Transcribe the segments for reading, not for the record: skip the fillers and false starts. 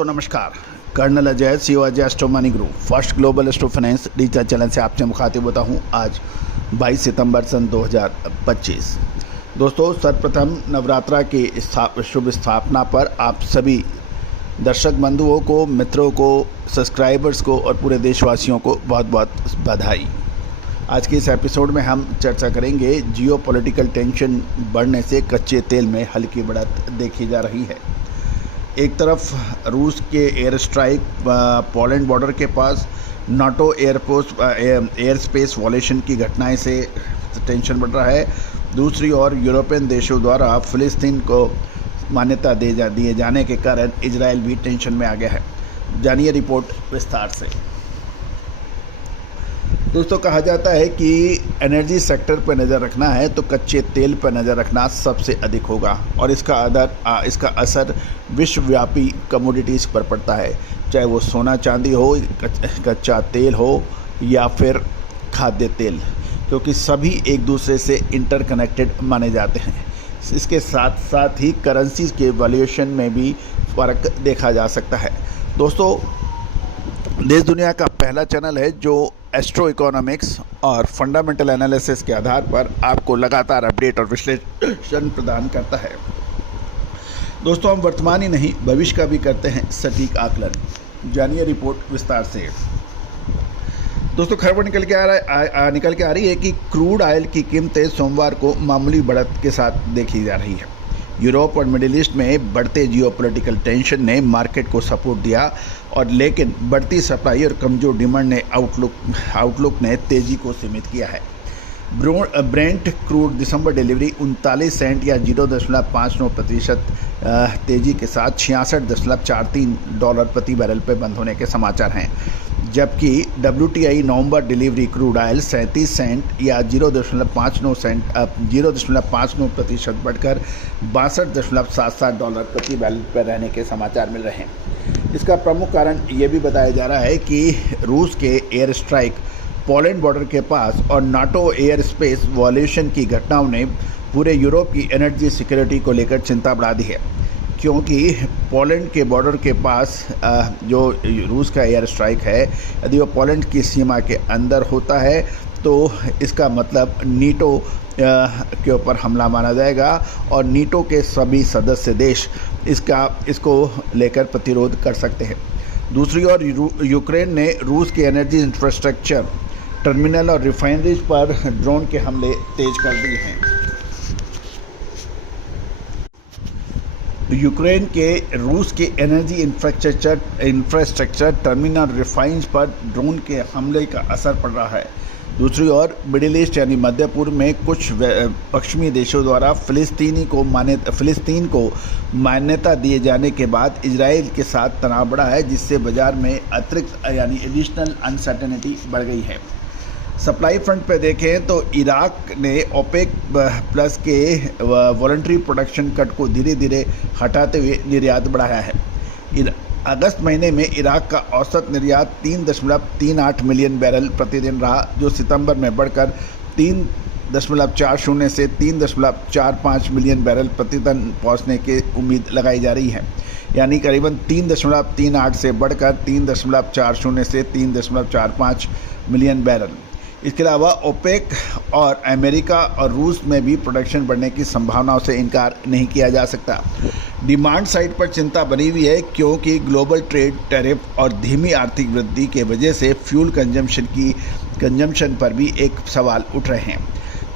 दोस्तों नमस्कार। Colonel Ajay CO Ajay astro money group first global astro finance digital channel से आपसे मुखातिब होता हूं। आज 22 सितंबर सन 2025। दोस्तों सर्वप्रथम नवरात्रा की शुभ स्थापना पर आप सभी दर्शक बंधुओं को, मित्रों को, सब्सक्राइबर्स को और पूरे देशवासियों को बहुत बहुत बधाई। आज के इस एपिसोड में हम चर्चा करेंगे जियो पॉलिटिकल टेंशन बढ़ने से कच्चे तेल में हल्की बढ़त देखी जा रही है। एक तरफ रूस के एयर स्ट्राइक पोलैंड बॉर्डर के पास नाटो एयर स्पेस वॉलेशन की घटनाएं से टेंशन बढ़ रहा है। दूसरी ओर यूरोपियन देशों द्वारा फ़िलिस्तीन को मान्यता दिए जाने के कारण इजराइल भी टेंशन में आ गया है। जानिए रिपोर्ट विस्तार से। दोस्तों कहा जाता है कि एनर्जी सेक्टर पर नज़र रखना है तो कच्चे तेल पर नज़र रखना सबसे अधिक होगा और इसका असर विश्वव्यापी कमोडिटीज़ पर पड़ता है, चाहे वो सोना चांदी हो, कच्चा तेल हो या फिर खाद्य तेल, क्योंकि सभी एक दूसरे से इंटरकनेक्टेड माने जाते हैं। इसके साथ साथ ही करेंसीज के वैल्यूएशन में भी फ़र्क देखा जा सकता है। दोस्तों देश दुनिया का पहला चैनल है जो एस्ट्रो इकोनॉमिक्स और फंडामेंटल एनालिसिस के आधार पर आपको लगातार अपडेट और विश्लेषण प्रदान करता है। दोस्तों हम वर्तमान ही नहीं भविष्य का भी करते हैं सटीक आकलन। जानिए रिपोर्ट विस्तार से। दोस्तों खबर निकल के आ रही है कि क्रूड ऑयल की कीमतें सोमवार को मामूली बढ़त के साथ देखी जा रही है। यूरोप और मिडिल ईस्ट में बढ़ते जियोपॉलिटिकल टेंशन ने मार्केट को सपोर्ट दिया और लेकिन बढ़ती सप्लाई और कमज़ोर डिमांड ने आउटलुक ने तेज़ी को सीमित किया है। ब्रेंट क्रूड दिसंबर डिलीवरी 39 सेंट या 0.59% तेज़ी के साथ $66.43 प्रति बैरल पर बंद होने के समाचार हैं, जबकि WTI नवंबर डिलीवरी क्रूड ऑयल 37 सेंट या 0.59% बढ़कर $62.77 प्रति बैरल पर रहने के समाचार मिल रहे हैं। इसका प्रमुख कारण ये भी बताया जा रहा है कि रूस के एयर स्ट्राइक पोलैंड बॉर्डर के पास और नाटो एयर स्पेस वॉल्यूशन की घटनाओं ने पूरे यूरोप की एनर्जी सिक्योरिटी को लेकर चिंता बढ़ा दी है, क्योंकि पोलैंड के बॉर्डर के पास जो रूस का एयर स्ट्राइक है, यदि वो पोलैंड की सीमा के अंदर होता है तो इसका मतलब नीटो के ऊपर हमला माना जाएगा और नीटो के सभी सदस्य देश इसको लेकर प्रतिरोध कर सकते हैं। दूसरी ओर यूक्रेन ने रूस के एनर्जी इंफ्रास्ट्रक्चर, टर्मिनल और रिफाइनरीज पर ड्रोन के हमले तेज कर दिए हैं। यूक्रेन के रूस के एनर्जी इंफ्रास्ट्रक्चर, टर्मिनल, रिफाइनरीज पर ड्रोन के हमले का असर पड़ रहा है। दूसरी ओर मिडिल ईस्ट यानी मध्य पूर्व में कुछ पश्चिमी देशों द्वारा फ़िलिस्तीन को मान्यता दिए जाने के बाद इजराइल के साथ तनाव बढ़ा है, जिससे बाजार में अतिरिक्त यानी एडिशनल अनसर्टेनिटी बढ़ गई है। सप्लाई फ्रंट पे देखें तो इराक ने ओपेक प्लस के वॉलंटरी प्रोडक्शन कट को धीरे धीरे हटाते हुए निर्यात बढ़ाया है। अगस्त महीने में इराक का औसत निर्यात 3.38 मिलियन बैरल प्रतिदिन रहा, जो सितंबर में बढ़कर 3.40 से 3.45 मिलियन बैरल प्रतिदिन पहुंचने की उम्मीद लगाई जा रही है, यानी करीबन 3.38 से बढ़कर 3.40 से 3.45 मिलियन बैरल। इसके अलावा ओपेक और अमेरिका और रूस में भी प्रोडक्शन बढ़ने की संभावनाओं से इनकार नहीं किया जा सकता। डिमांड साइड पर चिंता बनी हुई है, क्योंकि ग्लोबल ट्रेड टैरिफ और धीमी आर्थिक वृद्धि के वजह से फ्यूल कंजम्पशन पर भी एक सवाल उठ रहे हैं।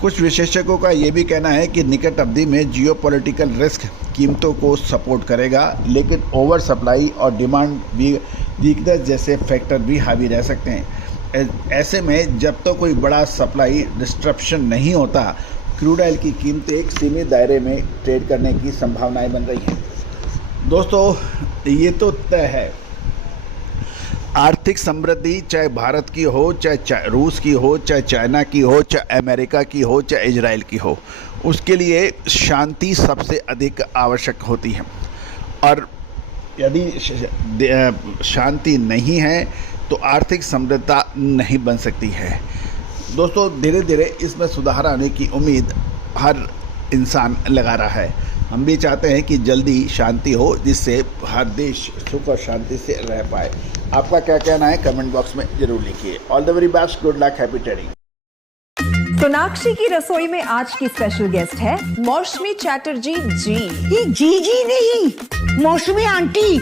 कुछ विशेषज्ञों का ये भी कहना है कि निकट अवधि में जियोपॉलिटिकल रिस्क कीमतों को सपोर्ट करेगा, लेकिन ओवर सप्लाई और डिमांड वीकनेस जैसे फैक्टर भी हावी रह सकते हैं। ऐसे में जब तो कोई बड़ा सप्लाई डिस्ट्रप्शन नहीं होता, क्रूड ऑयल की कीमतें एक सीमित दायरे में ट्रेड करने की संभावनाएं बन रही हैं। दोस्तों ये तो तय है, आर्थिक समृद्धि चाहे भारत की हो, चाहे रूस की हो, चाहे चाइना की हो, चाहे अमेरिका की हो, चाहे इजराइल की हो, उसके लिए शांति सबसे अधिक आवश्यक होती है। और यदि शांति नहीं है तो आर्थिक समृद्धता नहीं बन सकती है। दोस्तों धीरे धीरे इसमें सुधार आने की उम्मीद हर इंसान लगा रहा है। हम भी चाहते हैं कि जल्दी शांति हो, जिससे हर देश सुख और शांति से रह पाए। आपका क्या कहना है कमेंट बॉक्स में जरूर लिखिए। All the very best, good luck, happy trading. Sonakshi की रसोई में आज की स्पेशल गेस्ट है मौसमी चैटर्जी जी। ये जी नहीं, मौसमी आंटी।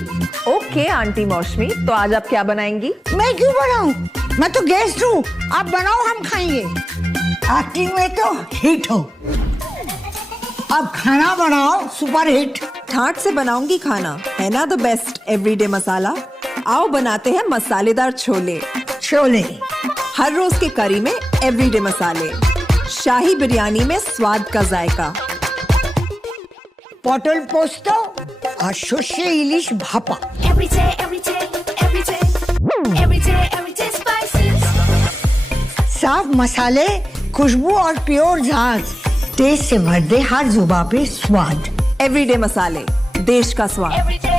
ओके आंटी मौसमी, तो आज आप क्या बनाएंगी? मैं क्यों बनाऊं? मैं तो गेस्ट हूँ, आप बनाओ, हम खाएंगे। एक्टिंग में तो हिट हो, अब खाना बनाओ सुपर हिट। ठाट से बनाऊंगी खाना, है ना द बेस्ट एवरीडे मसाला। आओ बनाते हैं मसालेदार छोले। छोले हर रोज के करी में एवरीडे मसाले, शाही बिरयानी में स्वाद का जायका। पटल पोस्तो और शोषे इलिश भापा। साफ मसाले, खुशबू और प्योर झांझ, टेस्ट से भर दे हर जुबान पे स्वाद। एवरीडे मसाले, देश का स्वाद।